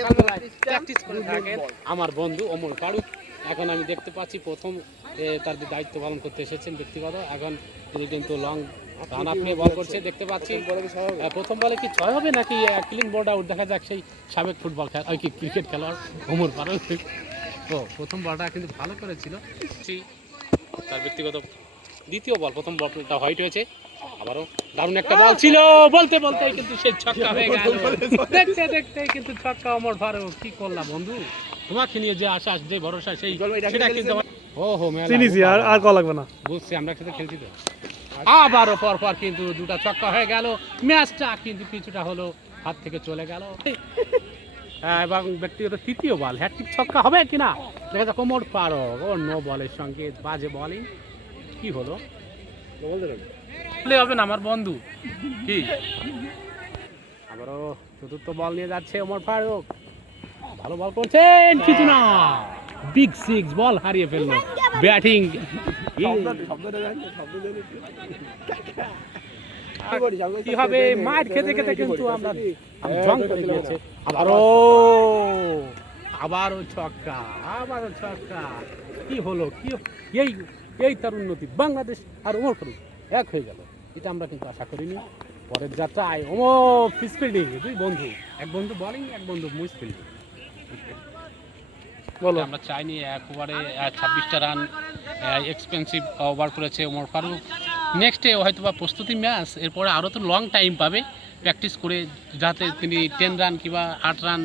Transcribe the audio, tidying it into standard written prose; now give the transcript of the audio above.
সকালবেলায় প্র্যাকটিস করে থাকেন আমার বন্ধু ওমর ফারুক। এখন আমি দেখতে পাচ্ছি প্রথম তার দায়িত্ব পালন করতে এসেছেন ব্যক্তিগত। এখন তিনি কিন্তু লং রান আপ নিয়ে বল করছে দেখতে পাচ্ছি। প্রথম বলে কি 6 হবে নাকি ক্লিন বোর্ড আউট, দেখা যাক। সেই সাবেক ফুটবল খেলা কি ক্রিকেট খেলোয়াড় ওমর ফারুক। ও প্রথম বলটা কিন্তু ভালো করেছিল তার ব্যক্তিগত। দ্বিতীয় বল, প্রথম বলটা হোয়াইট হয়েছে, আবারও দারুণ একটা বল ছিল, বলতে বলতে কিন্তু সে ছক্কা হয়ে গেল। দেখতে দেখতে কিন্তু ছক্কা ওমর ফারুক। কি করলা বন্ধু, তোমাকে নিয়ে যে আশা যে ভরসা সেই সেটা কিন্তু ওহো মেলা আর কল লাগবে না, বুঝছি আমরা একসাথে খেলছি তো। আবারও পর পর কিন্তু দুটা ছক্কা হয়ে গেল, ম্যাচটা কিন্তু কিছুটা হলো হাত থেকে চলে গেল। এবং ব্যক্তিগত তৃতীয় বল হ্যাটট্রিক ছক্কা হবে কিনা দেখা যাক। ওমর ফারুক ও নো বলের সঙ্গে বাজে বলিং। কি হলো হবে না আমার বন্ধু কি। আবারও চতুর্থ বল নিয়ে যাচ্ছে ওমর ফারুক, ভালো বল করছেন, কিছু না, বিগ সিক্স, বল হারিয়ে ফেললো। ব্যাটিং কি হবে, মাঠ খেতে খেতে কিন্তু আমরা জং করে দিয়েছে। আবারও ছক্কা, আবারও ছক্কা। কি হলো, কি এই এই তার উন্নতি, বাংলাদেশ আর ওমর ফারুক এক হয়ে গেল, এটা আমরা কিন্তু আশা করিনি। পরের যাত্রায় ওমর পিস ফিল্ডিং, দুই বন্ধু, এক বন্ধু বোলিং এক বন্ধু মিস ফিল্ডিং। বলো, আমরা চাইনি এক ওভারে 26টা রান এক্সপেন্সিভ ওভার করেছে ওমর ফারুক। নেক্সটে হয়তো বা প্রস্তুতি ম্যাচ, এরপরে আরও তো লং টাইম পাবে প্র্যাকটিস করে, যাতে তিনি 10 রান কিংবা 8 রান